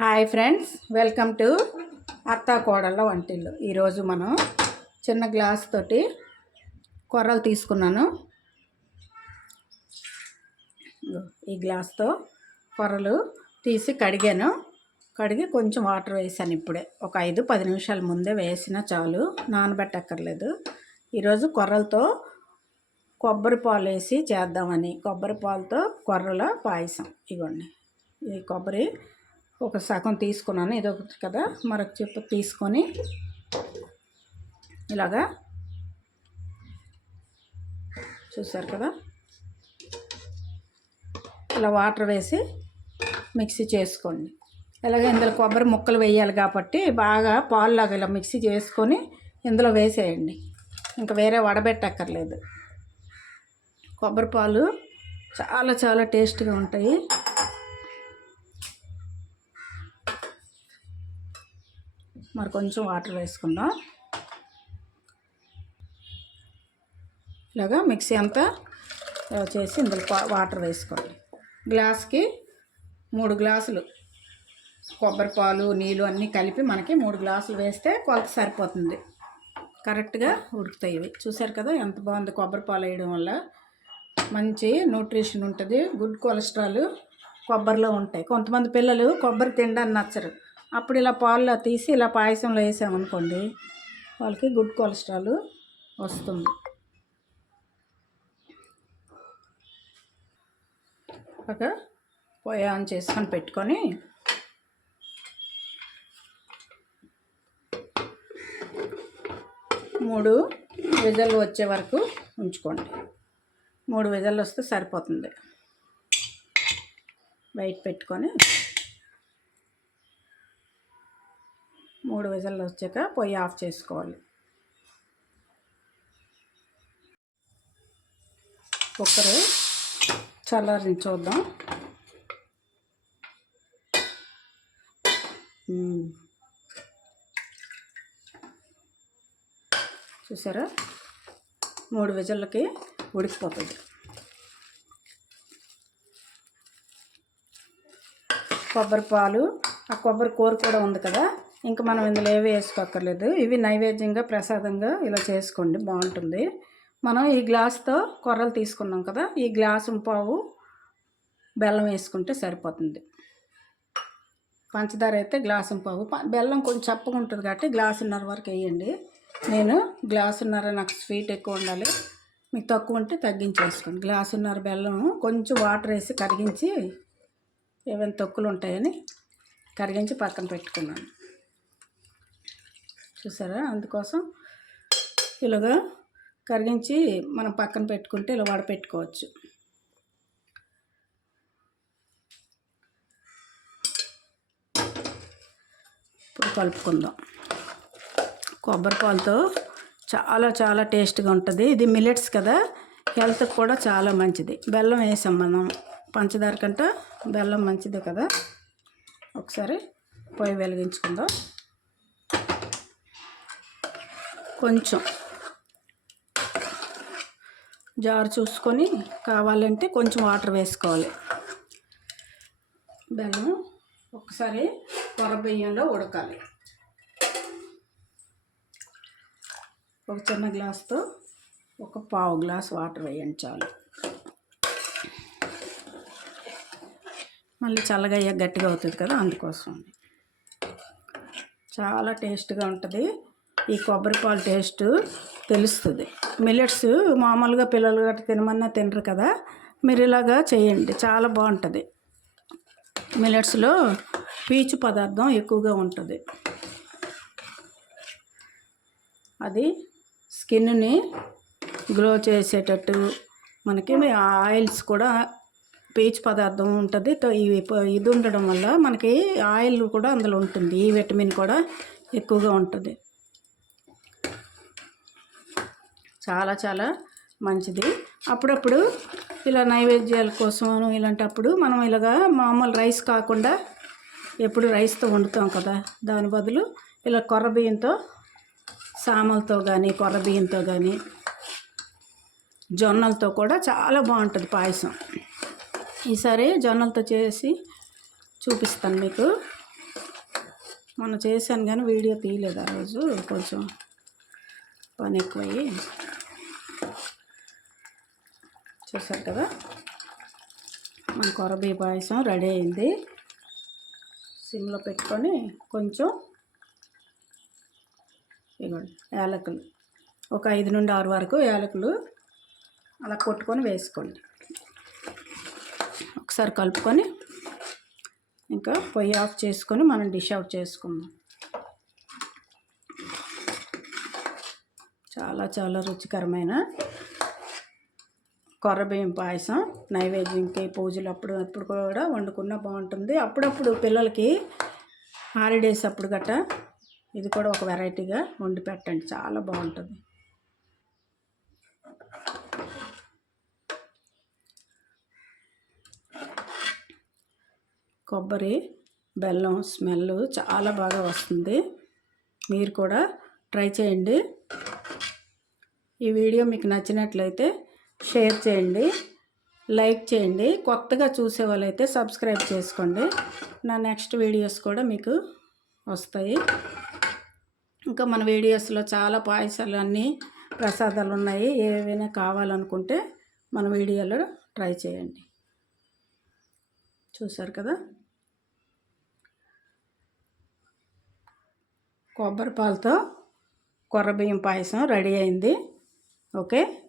Hi friends welcome to అత్తా కోడళ్ళ వంటిల్లు. ఈరోజు మనం చిన్న గ్లాస్ తోటి కొర్రలు తీసుకున్నాను. ఈ గ్లాస్తో కొర్రలు తీసి కడిగాను. కడిగి కొంచెం వాటర్ వేసాను ఇప్పుడే. ఒక ఐదు పది నిమిషాల ముందే వేసినా చాలు నానబెట్టక్కర్లేదు. ఈరోజు కొర్రలతో కొబ్బరి పాలు వేసి చేద్దామని. కొబ్బరి పాలతో కొర్రల పాయసం. ఇవ్వండి ఈ కొబ్బరి ఒక సగం తీసుకున్నాను ఇది ఒకటి కదా? మరొక చెప్పు తీసుకొని ఇలాగా చూసారు కదా? ఇలా వాటర్ వేసి మిక్సీ చేసుకోండి. ఇలాగ ఇందులో కొబ్బరి ముక్కలు వేయాలి కాబట్టి బాగా పాలులాగా ఇలా మిక్సీ చేసుకొని ఇందులో వేసేయండి. ఇంకా వేరే వడబెట్టక్కర్లేదు. కొబ్బరి పాలు చాలా చాలా టేస్ట్గా ఉంటాయి. మరి కొంచెం వాటర్ వేసుకుందాం. ఇలాగా మిక్సీ అంతా చేసి ఇందులో వాటర్ వేసుకోండి. గ్లాస్కి మూడు గ్లాసులు కొబ్బరి పాలు నీళ్ళు అన్నీ కలిపి మనకి మూడు గ్లాసులు వేస్తే కొలత సరిపోతుంది. కరెక్ట్గా ఉడుకుతాయి ఇవి. చూసారు కదా ఎంత బాగుంది కొబ్బరి పాలు వేయడం వల్ల. మంచి న్యూట్రిషన్ ఉంటుంది. గుడ్ కొలెస్ట్రాల్ కొబ్బరిలో ఉంటాయి. కొంతమంది పిల్లలు కొబ్బరి తినడానికి నచ్చరు. అప్పుడు ఇలా పాల్లో తీసి ఇలా పాయసంలో వేసామనుకోండి వాళ్ళకి గుడ్ కొలెస్ట్రాల్ వస్తుంది. ఒక పొయ్యి ఆన్ చేసుకొని పెట్టుకొని మూడు విజలు వచ్చే వరకు ఉంచుకోండి. మూడు విజలు వస్తే సరిపోతుంది. బయట పెట్టుకొని మూడు విజల్లు వచ్చాక పొయ్యి ఆఫ్ చేసుకోవాలి. కుక్కర్ చల్లారిని చూద్దాం. చూసారా? మూడు విజల్లకి ఉడికిపోతుంది కొబ్బరి పాలు ఆ కొబ్బరి కూర కూడా ఉంది కదా? ఇంకా మనం ఇందులో ఏవి వేసుకోక్కర్లేదు. ఇవి నైవేద్యంగా ప్రసాదంగా ఇలా చేసుకోండి. బాగుంటుంది. మనం ఈ గ్లాస్తో కొర్రలు తీసుకున్నాం కదా ఈ గ్లాసు పావు బెల్లం వేసుకుంటే సరిపోతుంది. పంచదార అయితే గ్లాసు పావు ప- బెల్లం కొంచెం చప్పగా ఉంటుంది కాబట్టి గ్లాసున్నర వరకు వేయండి. నేను గ్లాసున్నర నాకు స్వీట్ ఎక్కువ ఉండాలి. మీకు తక్కువ ఉంటే తగ్గించేసుకోండి. గ్లాసున్నర బెల్లం కొంచెం వాటర్ వేసి కరిగించి ఏమైనా తొక్కులు ఉంటాయని కరిగించి పక్కన పెట్టుకున్నాను. చూసారా? అందుకోసం ఇలాగా కరిగించి మనం పక్కన పెట్టుకుంటే ఇలా వడపెట్టుకోవచ్చు ఇప్పుడు కలుపుకుందాం. కొబ్బరి పాలతో చాలా చాలా టేస్ట్గా ఉంటుంది. ఇది మిల్లెట్స్ కదా? హెల్త్కి కూడా చాలా మంచిది. బెల్లం వేసాం మనం. పంచదార కంటే బెల్లం మంచిది కదా? ఒకసారి పొయ్యి వెలిగించుకుందాం. కొంచెం జారు చూసుకొని కావాలంటే కొంచెం వాటర్ వేసుకోవాలి. బెల్లం ఒకసారి కొర బియ్యంలో ఉడకాలి. ఒక చిన్న గ్లాస్తో ఒక పావు గ్లాస్ వాటర్ వేయండి చాలు. మళ్ళీ చల్లగా అయ్యాక గట్టిగా అవుతుంది కదా అందుకోసం. చాలా టేస్ట్గా ఉంటుంది. ఈ కొబ్బరి పాలు టేస్ట్ తెలుస్తుంది. మిల్లెట్స్ మామూలుగా పిల్లలు గట్రా తినమన్నా తినరు కదా మీరు ఇలాగా చేయండి చాలా బాగుంటుంది. మిల్లెట్స్లో పీచు పదార్థం ఎక్కువగా ఉంటుంది. అది స్కిన్ని గ్లో చేసేటట్టు మనకి ఆయిల్స్ కూడా పీచు పదార్థం ఉంటుంది. ఇది ఉండడం వల్ల మనకి ఆయిల్ కూడా అందులో ఉంటుంది. ఈ విటమిన్ కూడా ఎక్కువగా ఉంటుంది. చాలా చాలా మంచిది. అప్పుడప్పుడు ఇలా నైవేద్యాల కోసం ఇలాంటప్పుడు మనం ఇలాగా మామూలు రైస్ కాకుండా ఎప్పుడు రైస్తో వండుతాం కదా దాని బదులు ఇలా కొర్ర బియ్యంతో సామలతో కానీ కొర్ర బియ్యంతో కానీ జొన్నలతో కూడా చాలా బాగుంటుంది పాయసం. ఈసారి జొన్నలతో చేసి చూపిస్తాను మీకు. మొన్న చేశాను కానీ వీడియో తీయలేదు ఆ రోజు కొంచెం పని ఎక్కువయ్యి. చూసారు కదా? మన కొరబీ పాయసం రెడీ అయింది. సిమ్లో పెట్టుకొని కొంచెం ఇవ్వండి యాలకులు. ఒక ఐదు నుండి ఆరు వరకు యాలకులు అలా కొట్టుకొని వేసుకోండి. ఒకసారి కలుపుకొని ఇంకా పొయ్యి ఆఫ్ చేసుకొని మనం డిష్ అవుట్ చేసుకుందాం. చాలా చాలా రుచికరమైన కొర్రబియ్యం పాయసం నైవేద్యంకి పూజలు అప్పుడు అప్పుడు కూడా వండుకున్నా బాగుంటుంది. అప్పుడప్పుడు పిల్లలకి హాలిడేస్ అప్పుడు గట్ట ఇది కూడా ఒక వెరైటీగా వండి పెట్టండి. చాలా బాగుంటుంది. కొబ్బరి బెల్లం స్మెల్ చాలా బాగా వస్తుంది. మీరు కూడా ట్రై చేయండి. ఈ వీడియో మీకు నచ్చినట్లయితే షేర్ చేయండి లైక్ చేయండి కొత్తగా చూసే వాళ్ళైతే సబ్స్క్రైబ్ చేసుకోండి. నా నెక్స్ట్ వీడియోస్ కూడా మీకు వస్తాయి. ఇంకా మన వీడియోస్లో చాలా పాయసాలు అన్నీ ప్రసాదాలు ఉన్నాయి. ఏవైనా కావాలనుకుంటే మన వీడియోలో ట్రై చేయండి. చూసారు కదా? కొబ్బరి పాలతో కొర్రబియ్యం పాయసం రెడీ అయింది. Okay?